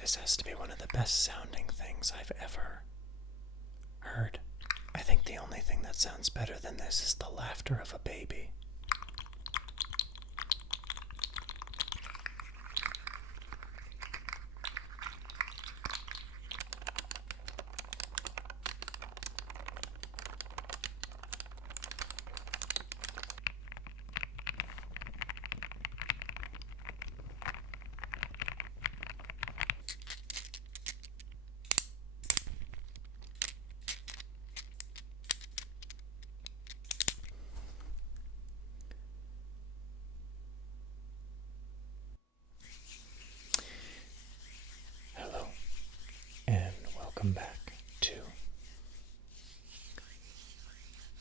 This has to be one of the best sounding things I've ever heard. I think the only thing that sounds better than this is the laughter of a baby. Hello, and welcome back to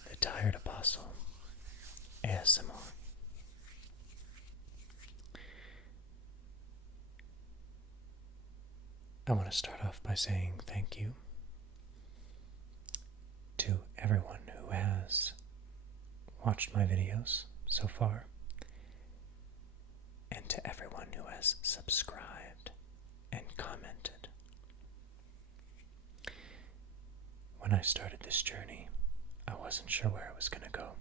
The Tired Apostle ASMR. I want to start off by saying thank you to everyone who has watched my videos so far, and to everyone who has subscribed and commented. When I started this journey, I wasn't sure where it was going to go,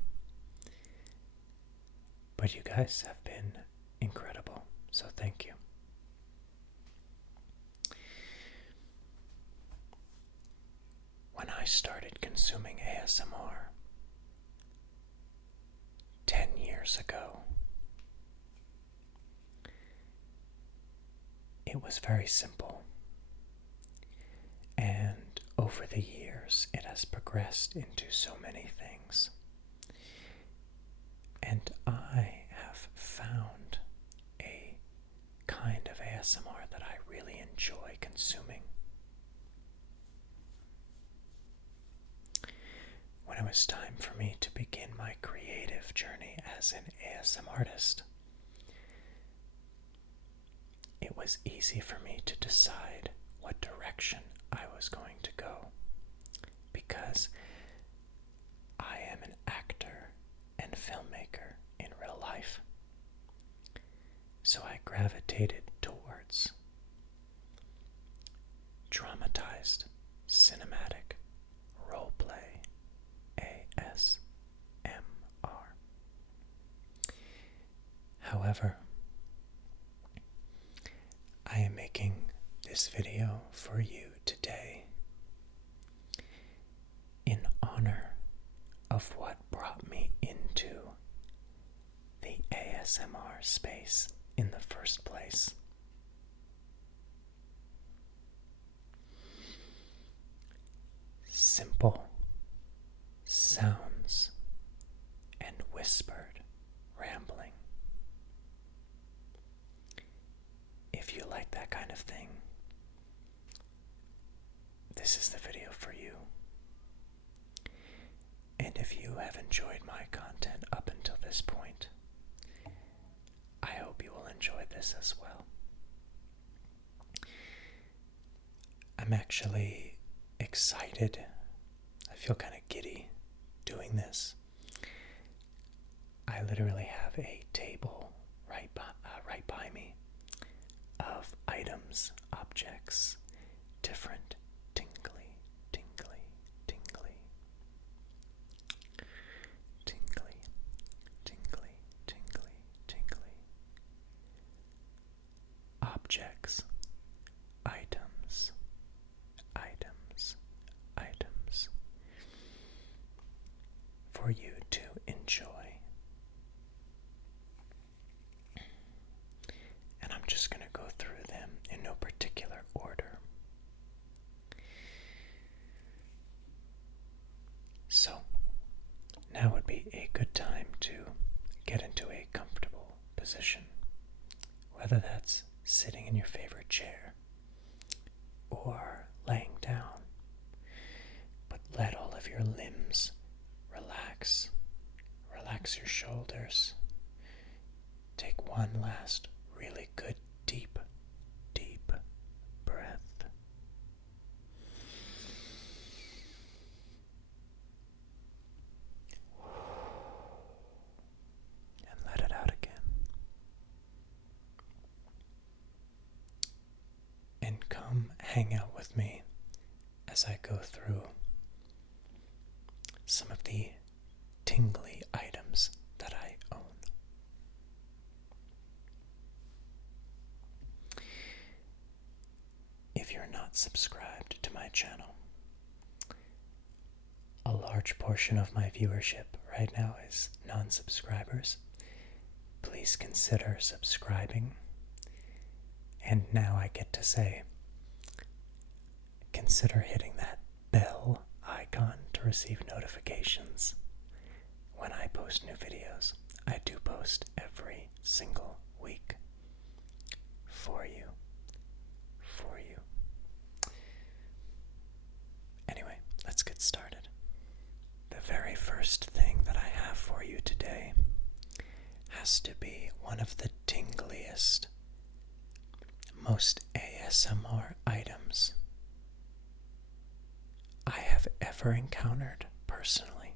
but you guys have been incredible, so thank you. When I started consuming ASMR 10 years ago, it was very simple, and over the years it has progressed into so many things, and I have found a kind of ASMR that I really enjoy consuming. When it was time for me to begin my creative journey as an ASMR artist, it was easy for me to decide what direction I was going to go, because I am an actor and filmmaker in real life. So I gravitated towards dramatized, cinematic, roleplay ASMR. However, I am making this video for you today in honor of what brought me into the ASMR space in the first place. Simple sounds and whispered rambling. If you like that kind of thing, this is the video for you. And if you have enjoyed my content up until this point, I hope you will enjoy this as well. I'm actually excited. I feel kind of giddy doing this. I literally have a table right by me of items, objects, different tingly, tingly, tingly, tingly, tingly, tingly, tingly objects, items, items, items for you to enjoy. And I'm just going to go through them in no particular order. So, now would be a good time to get into a comfortable position, whether that's sitting in your favorite chair or laying down, but let all of your limbs relax. hang out with me as I go through some of the tingly items that I own. If you're not subscribed to my channel, a large portion of my viewership right now is non-subscribers. Please consider subscribing. And now I get to say, consider hitting that bell icon to receive notifications when I post new videos. I do post every single week for you. Anyway, let's get started. The very first thing that I have for you today has to be one of the tingliest, most ASMR items I have ever encountered personally.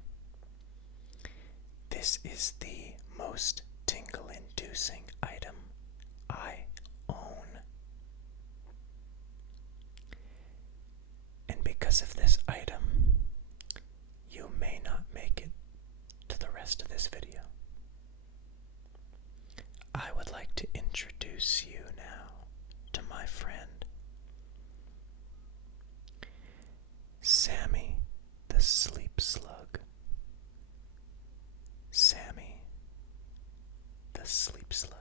This is the most tingle-inducing item I own. And because of this item, you may not make it to the rest of this video. I would like to introduce you now to my friend, Sammy the Sleep Slug. Sammy the Sleep Slug.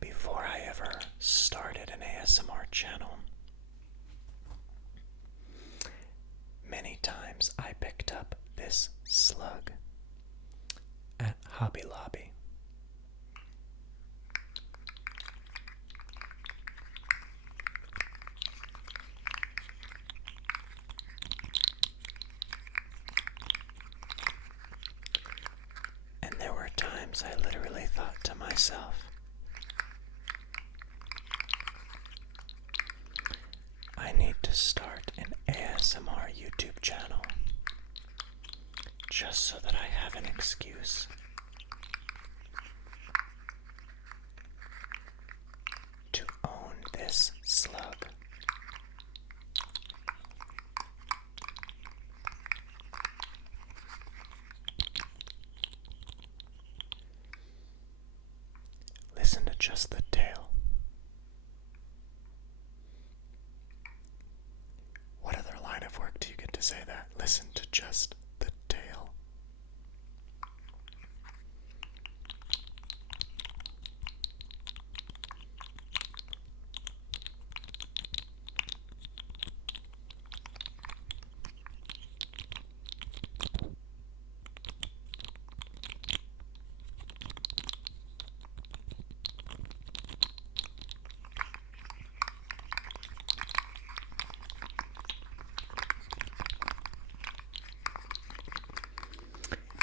Before I ever started an ASMR channel, many times I picked up this slug at Hobby Lobby. And there were times I literally thought to myself, I need to start an ASMR YouTube channel just so that I have an excuse to own this slug. Listen to just the tail. What other line of work do you get to say that? Listen to just the tail.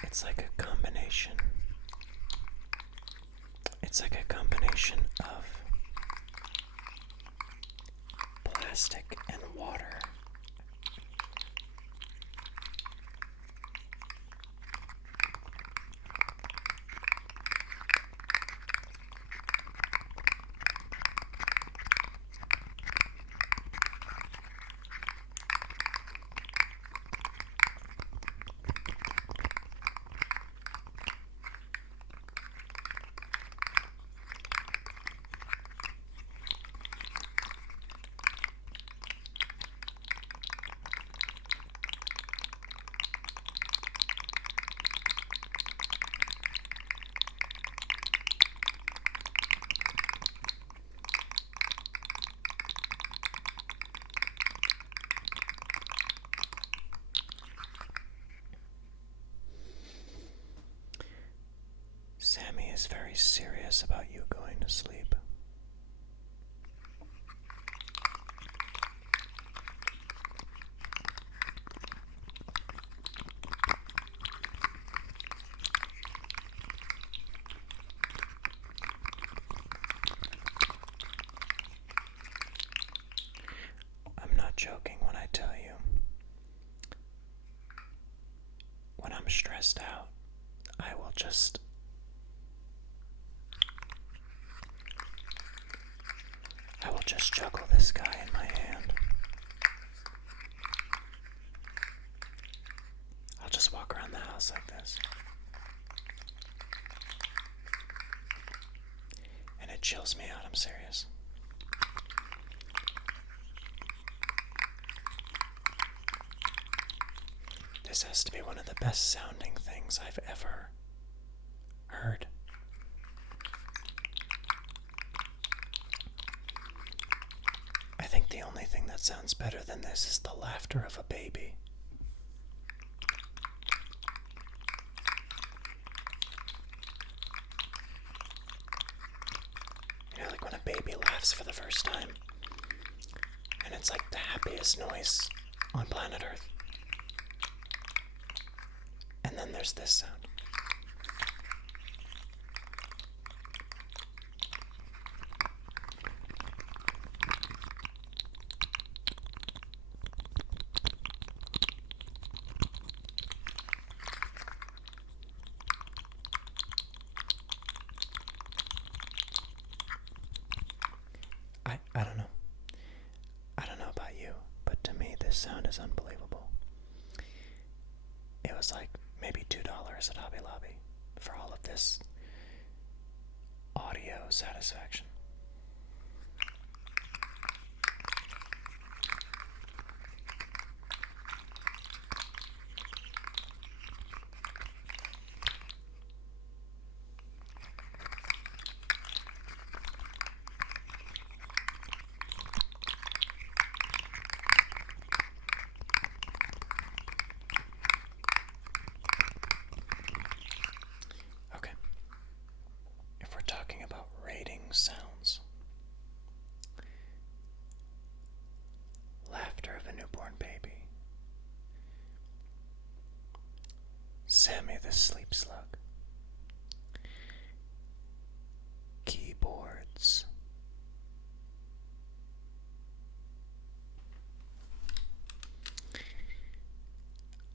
It's like a combination. It's like a combination of plastic and water. is very serious about you going to sleep. I'm not joking when I tell you, when I'm stressed out, I will just juggle this guy in my hand. I'll just walk around the house like this. And it chills me out, I'm serious. This has to be one of the best sounding things I've ever heard. I think the only thing that sounds better than this is the laughter of a baby. You know, like when a baby laughs for the first time, and it's like the happiest noise on planet Earth. And then there's this sound. I don't know. I don't know about you, but to me this sound is unbelievable. It was like maybe $2 at Hobby Lobby for all of this audio satisfaction. Okay. If we're talking about rating sounds, laughter of a newborn baby, Sammy the Sleep Slug, keyboards,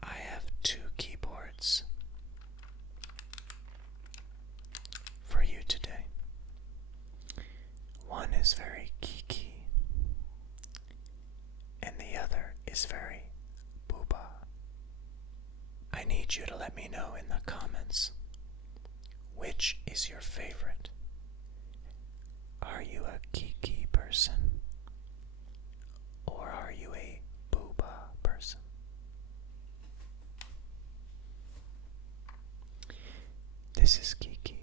I have 2 keyboards for you today. One is very geeky, and the other is very booba. I need you to let me know in the comments, which is your favorite? Are you a geeky person? Or are you a booba person? This is geeky.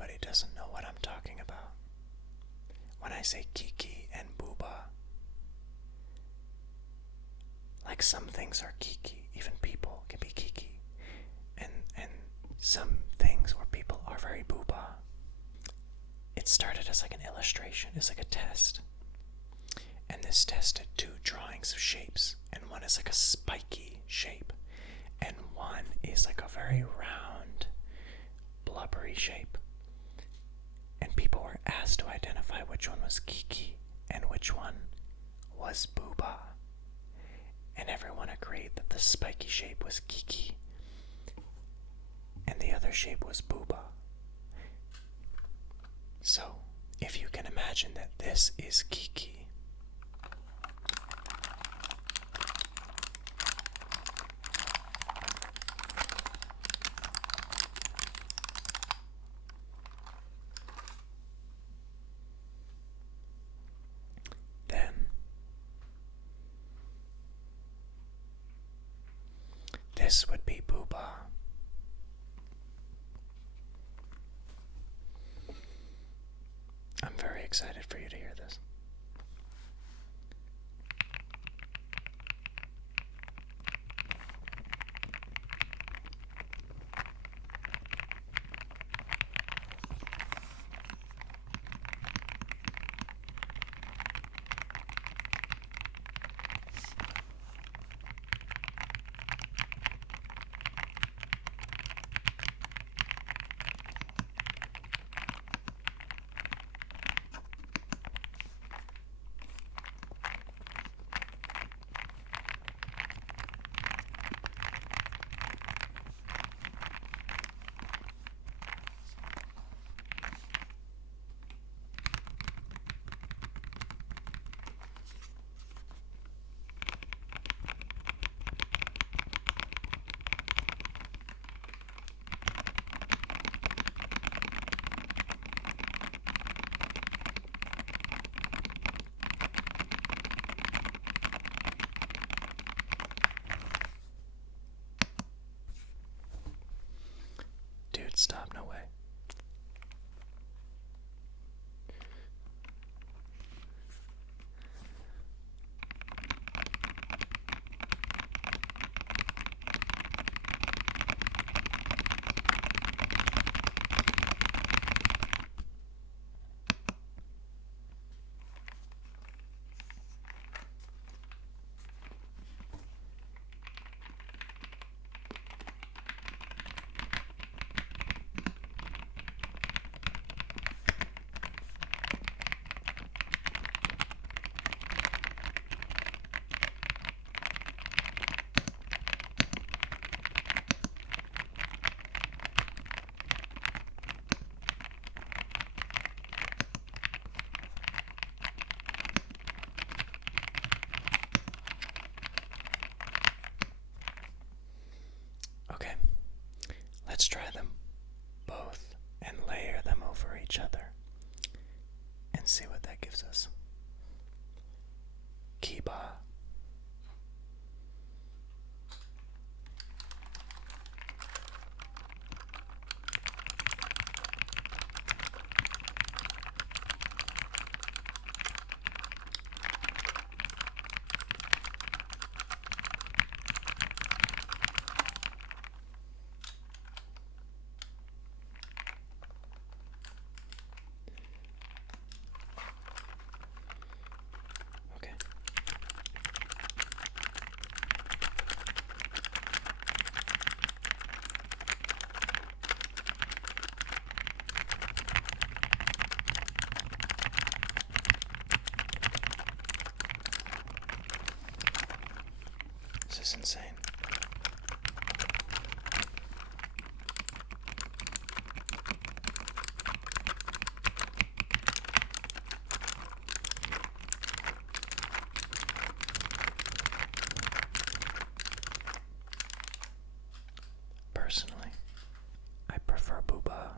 anybody doesn't know what I'm talking about. When I say Kiki and Booba, like some things are Kiki, even people can be Kiki, and some things where people are very Booba. It started as like an illustration, it's like a test. And this tested two drawings of shapes, and one is like a spiky shape, and one is like a very round, blubbery shape. And people were asked to identify which one was Kiki and which one was Booba. And everyone agreed that the spiky shape was Kiki and the other shape was Booba. So, if you can imagine that this is Kiki, then this would be Booba. I'm very excited for you to hear this. Dude, stop, no way. Okay, let's try them both and layer them over each other and see what that gives us. Kiba. Okay. This is insane. Personally, I prefer Booba.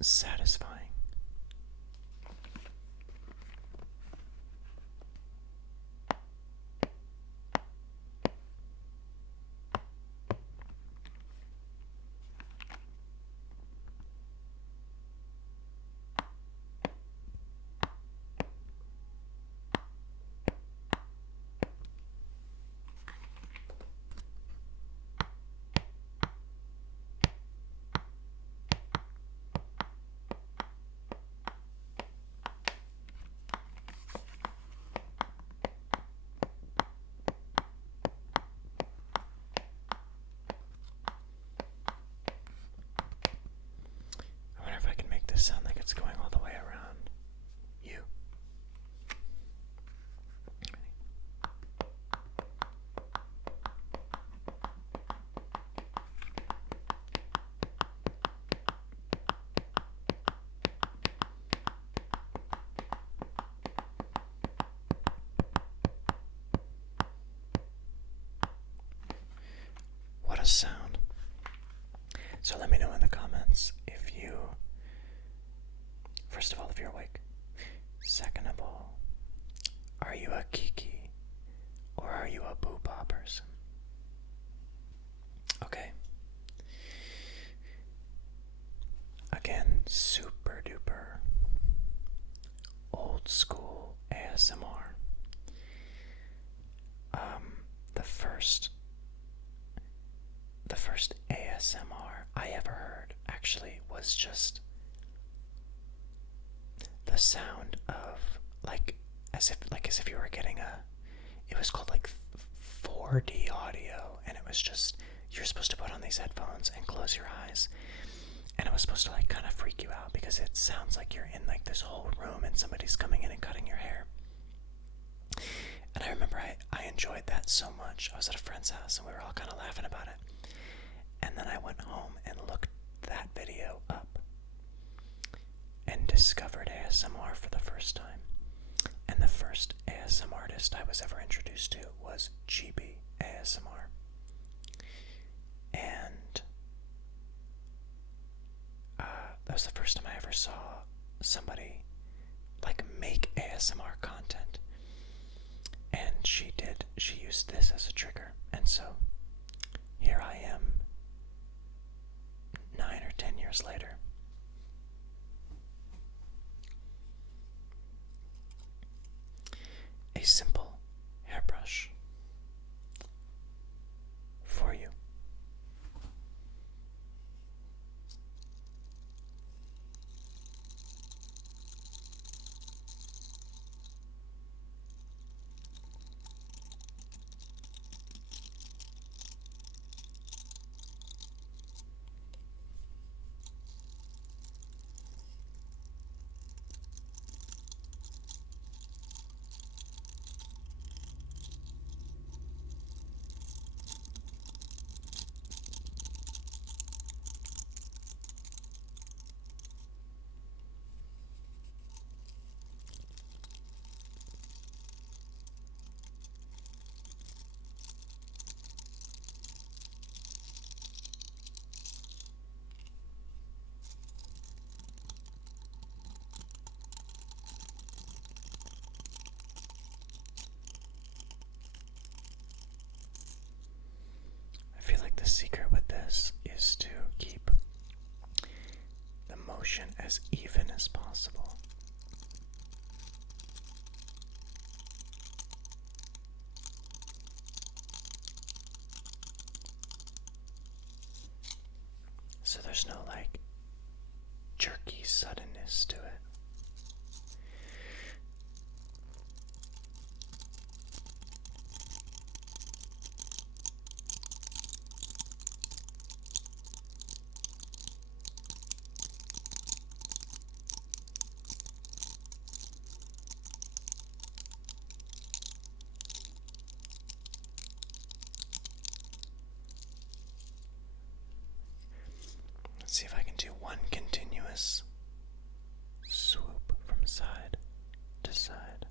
satisfying. I wonder if I can make this sound like it's going all the way around you. What a sound. So let me know in the comments if you, first of all, if you're awake. Second of all, are you a Kiki or are you a boo-ba person? Okay. Again, super duper old school ASMR. The first ASMR I ever heard actually was just the sound of as if you were getting it was called like 4D audio, and it was just, you're supposed to put on these headphones and close your eyes, and it was supposed to like kind of freak you out because it sounds like you're in like this whole room and somebody's coming in and cutting your hair. And I remember I enjoyed that so much. I was at a friend's house and we were all kind of laughing about it. And then I went home and looked that video up and discovered ASMR for the first time. And the first ASMR artist I was ever introduced to was GB ASMR. And that was the first time I ever saw somebody like make ASMR content. And she used this as a trigger. And so here I am 9 or 10 years later. A simple hairbrush for you. I feel like the secret with this is to keep the motion as even as possible. So there's no like jerky suddenness to it. Let's see if I can do one continuous swoop from side to side.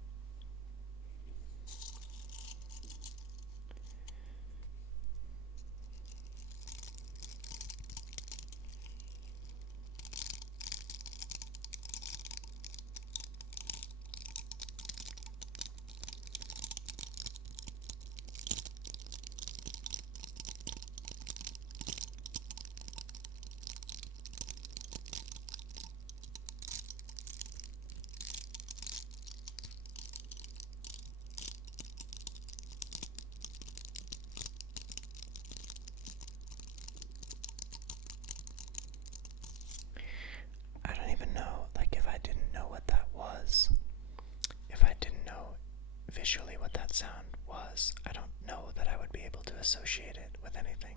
associate it with anything.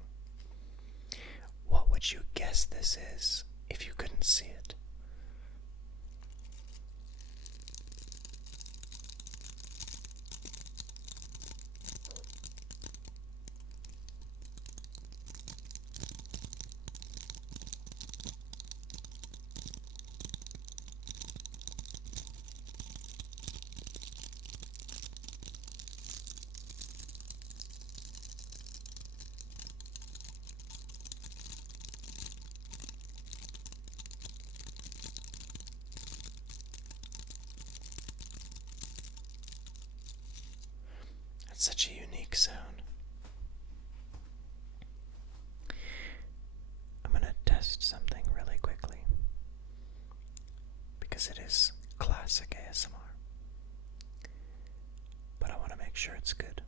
What would you guess this is if you couldn't see it? That's such a unique sound. I'm going to test something really quickly because it is classic ASMR, but I want to make sure it's good.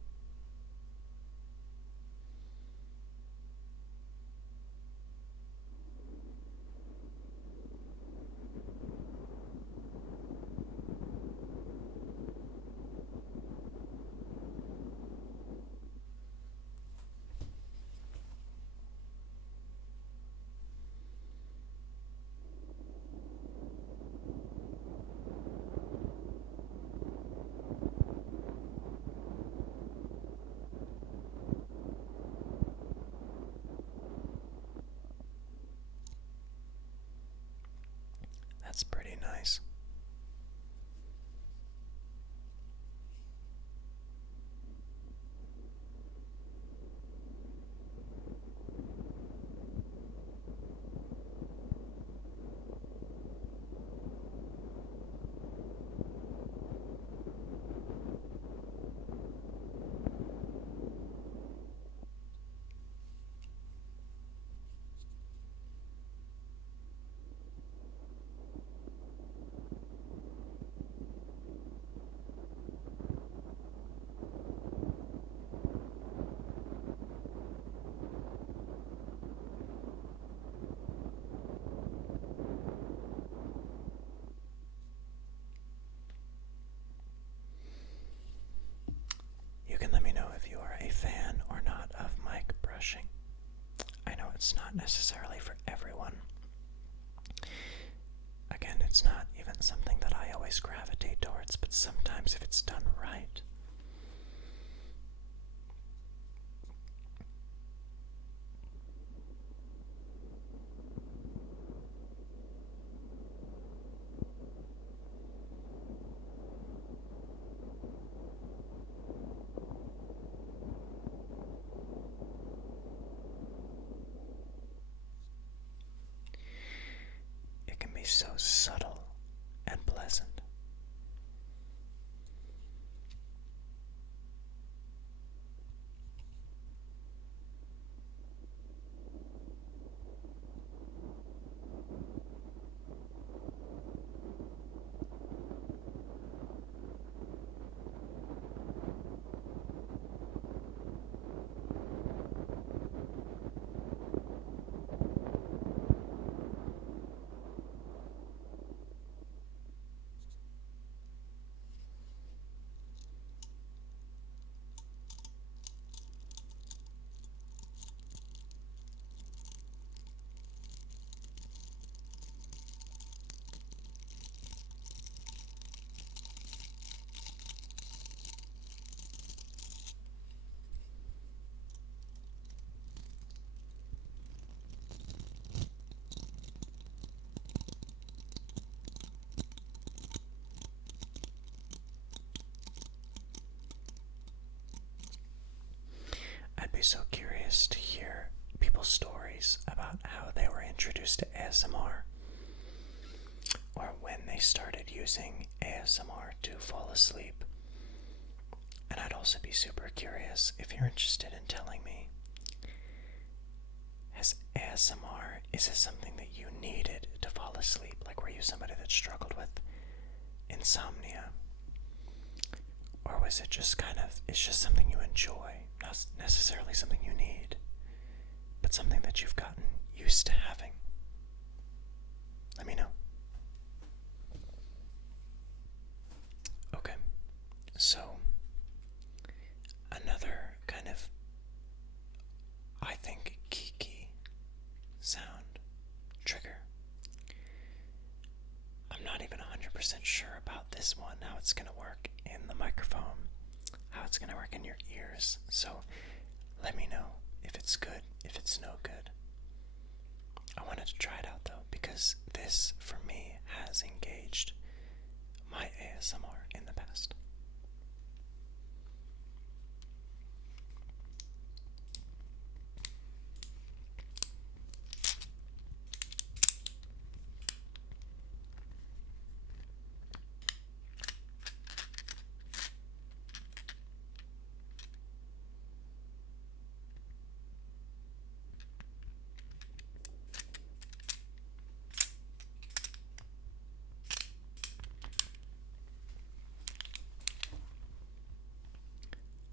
That's pretty nice. You can let me know if you are a fan or not of mic brushing. I know it's not necessarily for everyone. Again, it's not even something that I always gravitate towards, but sometimes if it's done right, it can be so subtle and pleasant. I'd be so curious to hear people's stories about how they were introduced to ASMR or when they started using ASMR to fall asleep. And I'd also be super curious if you're interested in telling me, has ASMR, is it something that you needed to fall asleep? Like, were you somebody that struggled with insomnia? Or was it just it's just something you enjoy, not necessarily something you need, but something that you've gotten used to having? Let me know. Okay, so another kind of 100% sure about this one, how it's going to work in the microphone, how it's going to work in your ears. So let me know if it's good, if it's no good. I wanted to try it out though, because this, for me, has engaged my ASMR in the past.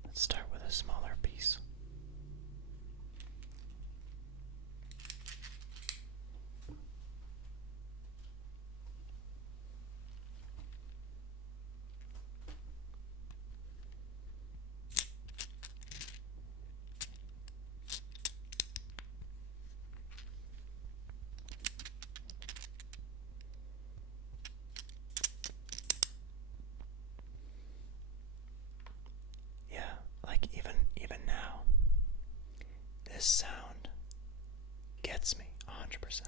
Let's start with a smaller piece. Yeah, like even now, this sound gets me 100%.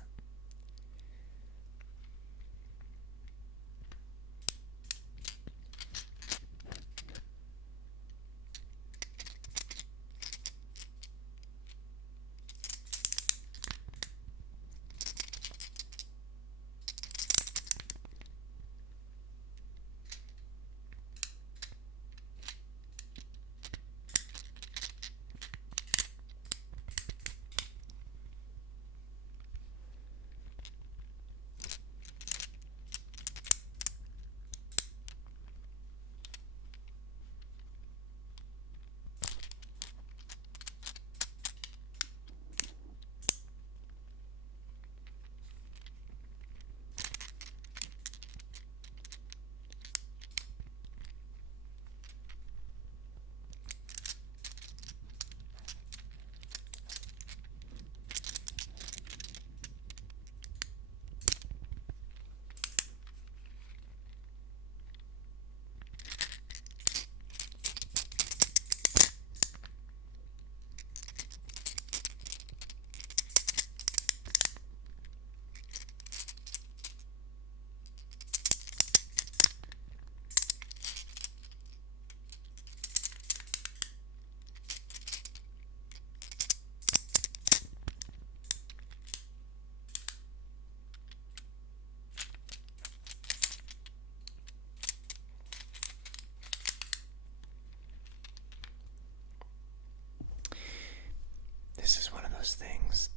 This is one of those things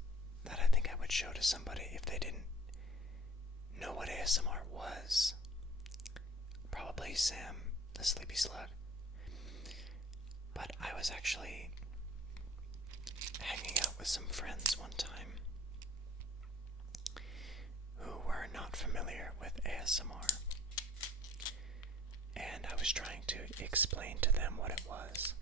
that I think I would show to somebody if they didn't know what ASMR was. Probably Sam, the Sleepy Slug. But I was actually hanging out with some friends one time who were not familiar with ASMR. And I was trying to explain to them what it was.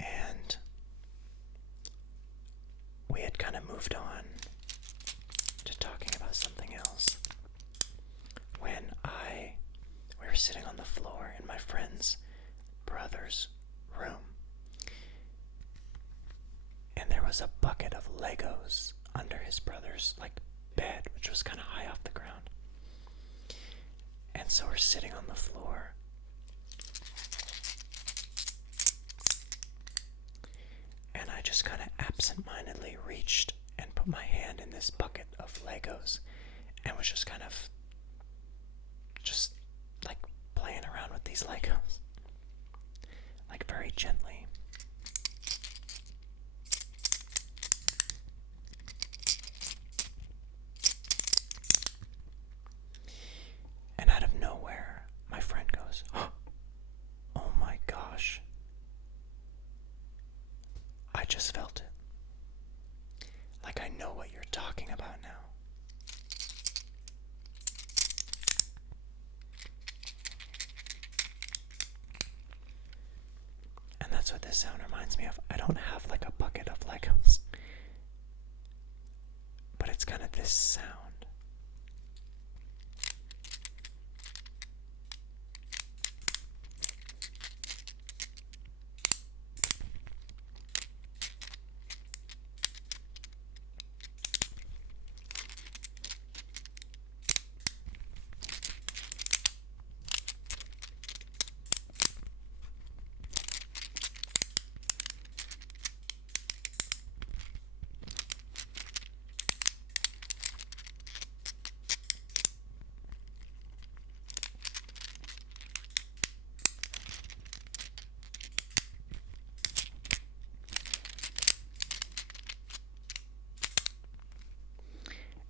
And we had kind of moved on to talking about something else when we were sitting on the floor in my friend's brother's room, and there was a bucket of Legos under his brother's bed, which was kind of high off the ground. And so we're sitting on the floor, and I just kind of absent-mindedly reached and put my hand in this bucket of Legos and was just kind of playing around with these Legos, very gently. And out of nowhere, my friend goes, "Oh my gosh, I just felt it. I know what you're talking about now." And that's what this sound reminds me of. I don't have a bucket of Legos, but it's kind of this this sound.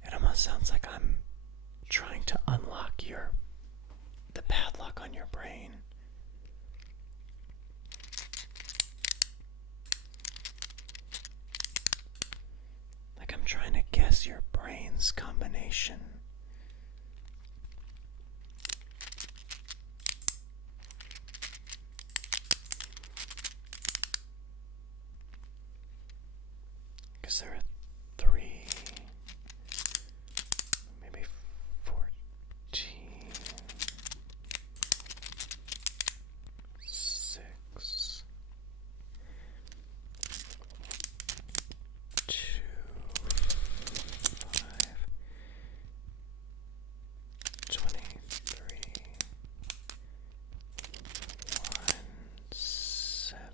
It almost sounds like I'm trying to unlock the padlock on your brain. Like I'm trying to guess your brain's combination. Because there are 3, maybe 14, 6, 2, 5, 23, 1, 7.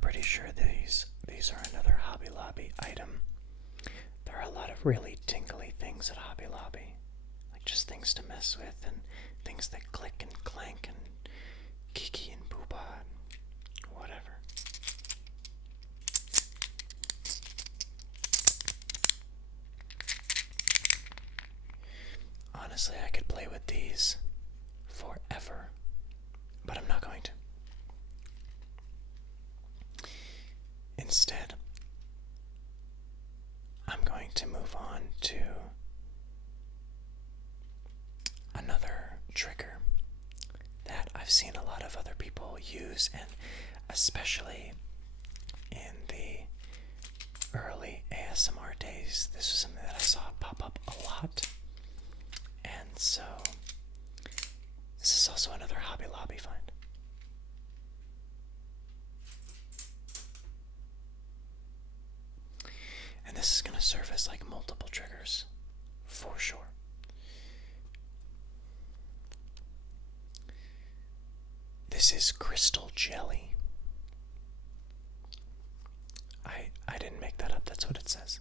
Pretty sure these are another Hobby Lobby item. There are a lot of really tingly things at Hobby Lobby, like just things to mess with and things that click and clank and kiki and booba and whatever. Honestly, I could play with these forever, but I'm not going to. Instead, I'm going to move on to another trigger that I've seen a lot of other people use, and especially in the early ASMR days, this was something that I saw pop up a lot. And so, this is also another Hobby Lobby find. And this is going to serve as like multiple triggers, for sure. This is crystal jelly. I didn't make that up, that's what it says.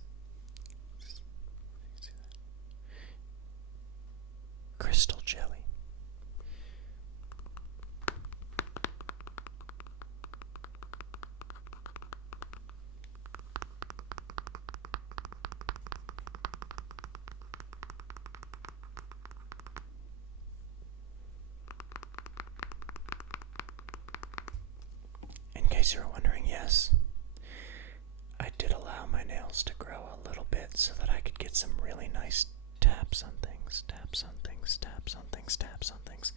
Crystal jelly. In case you were wondering, yes, I allow my nails to grow a little bit so that I could get some really nice taps on things, taps on things, taps on things, taps on things,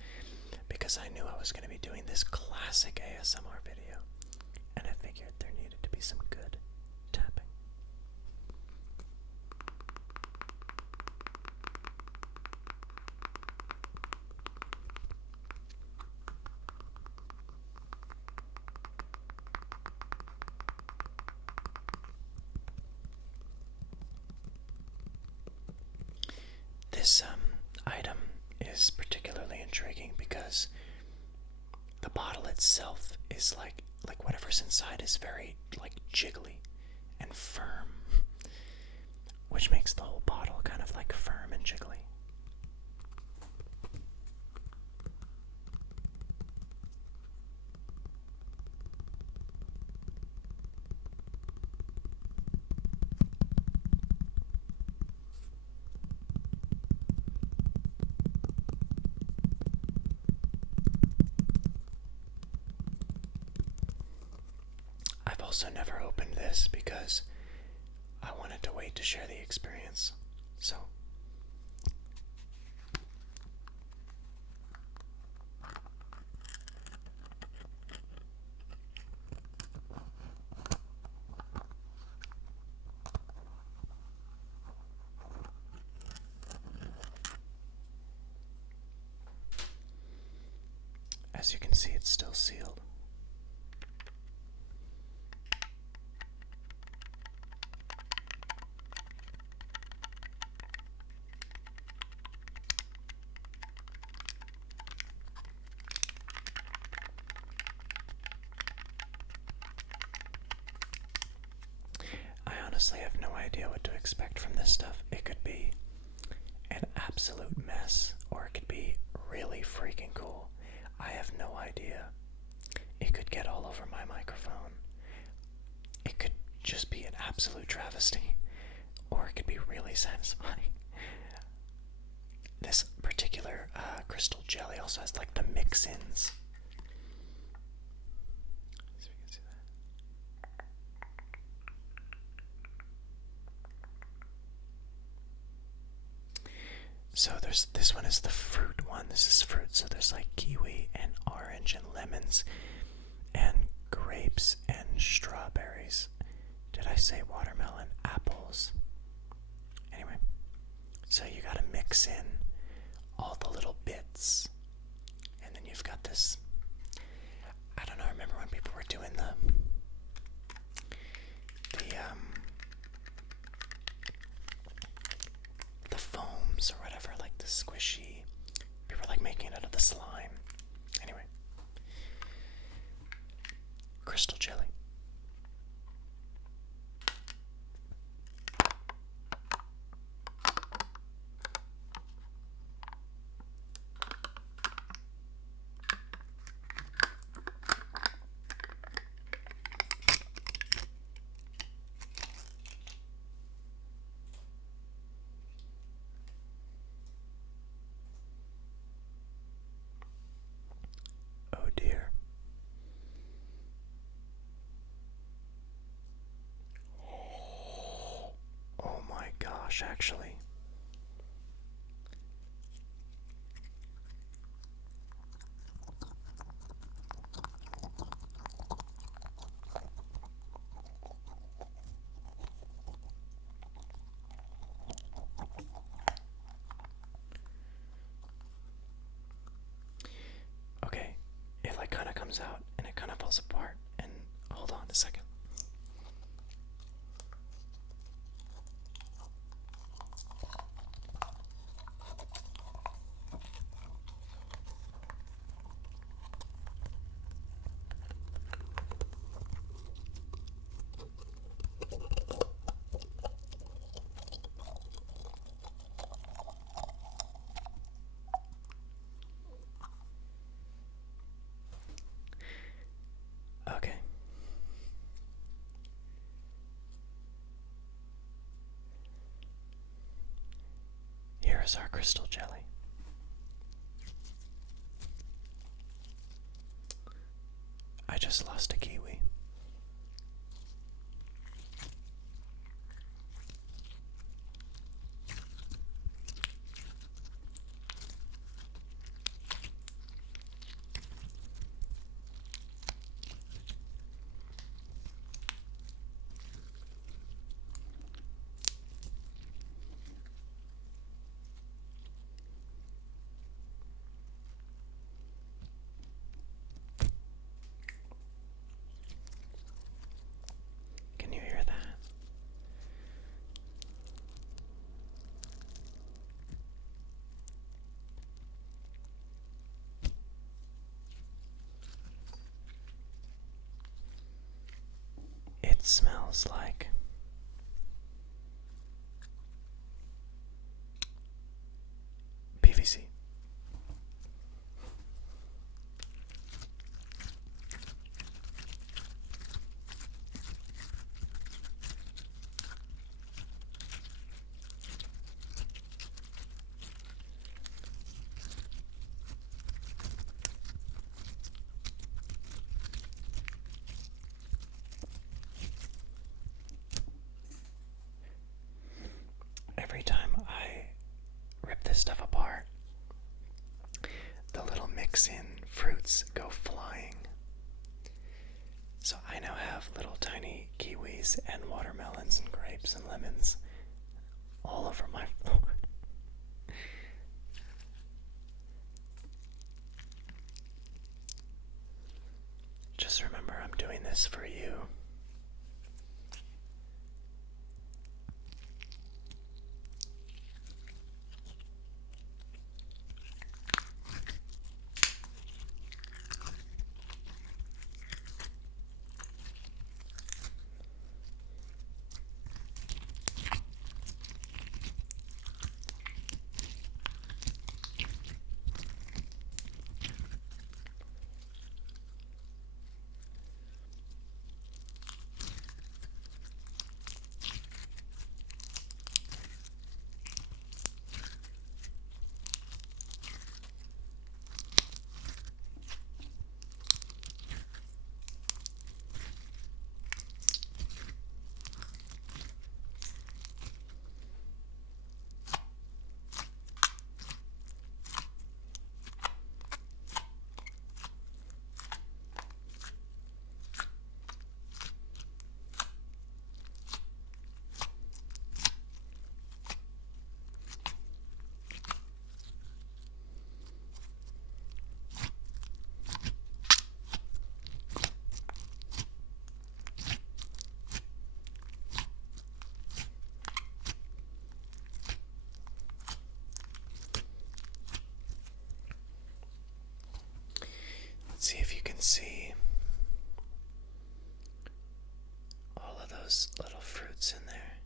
because I knew I was going to be doing this classic ASMR video, and I figured there needed to be some good tapping. This item is particularly intriguing because the bottle itself is like whatever's inside is very like jiggly and firm, which makes the whole bottle kind of like firm and jiggly. I've also never opened this because I wanted to wait to share the experience. So as you can see, it's still sealed. I honestly have no idea what to expect from this stuff. It could be an absolute mess, or it could be really freaking cool. I have no idea. It could get all over my microphone. It could just be an absolute travesty, or it could be really satisfying. This particular crystal jelly also has like the mix-ins. So you can see that. So there's this one is the fruit one. This is fruit, so there's like kiwi and orange and lemons and grapes and strawberries. Did I say watermelon? Apples. Anyway, so you gotta mix in all the little bits, and then you've got this. I don't know. I remember when people were doing the foams or whatever, like the squishy. People were like making it out of the slime. Anyway, crystal jelly. Oh dear. Oh my gosh, actually. Okay, it like kind of comes out and it kind of falls apart. And hold on a second. Okay. Here is our crystal jelly. I just lost a kiwi. smells like PVC. Every time I rip this stuff apart, the little mix-in fruits go flying. So I now have little tiny kiwis and watermelons and grapes and lemons all over my floor. Just remember, I'm doing this for you. See if you can see all of those little fruits in there.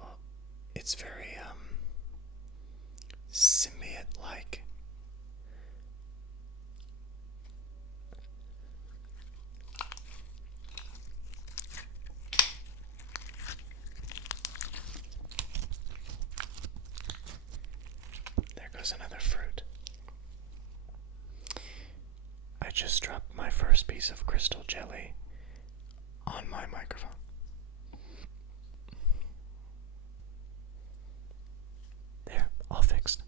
Oh, it's very symbiote-like. Another fruit. I just dropped my first piece of crystal jelly on my microphone. There, all fixed.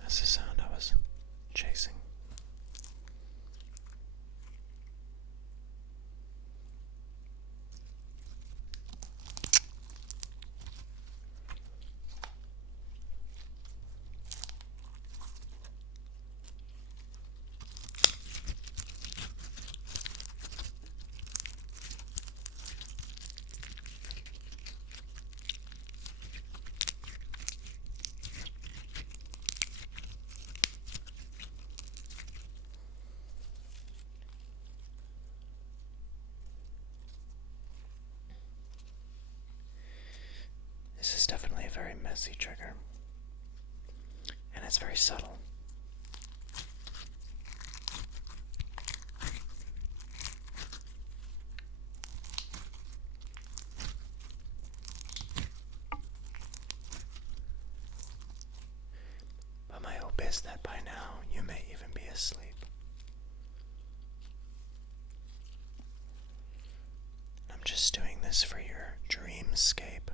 That's the sound I was chasing. This is definitely a very messy trigger, and it's very subtle. realize that by now you may even be asleep. I'm just doing this for your dreamscape.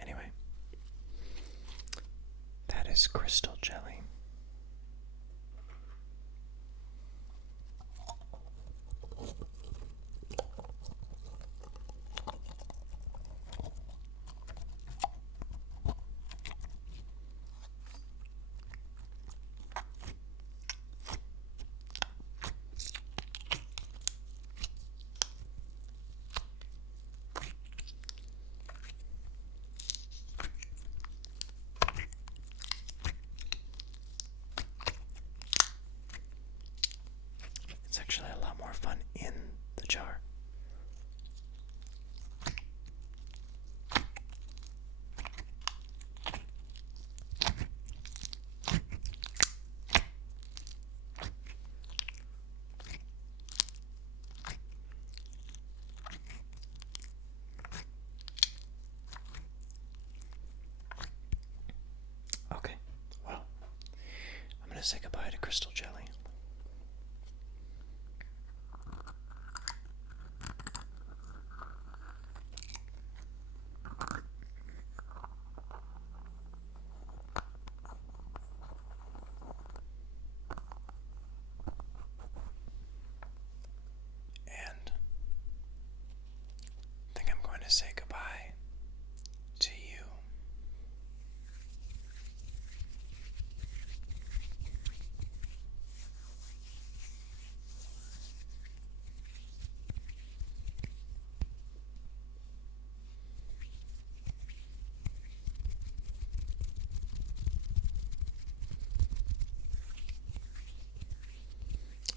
Anyway, that is crystal jelly. It's actually a lot more fun in the jar. Okay, well, I'm going to say goodbye to crystal jelly. And I think I'm going to say goodbye to you.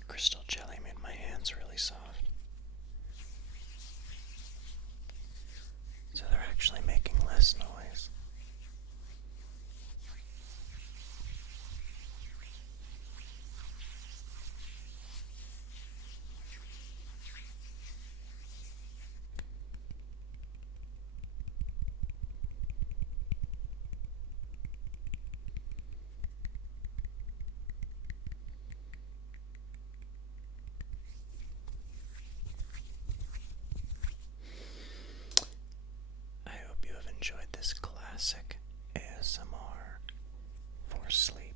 Crystal jelly made my hands really soft. So they're actually making less noise. I hope you have enjoyed this classic ASMR for sleep.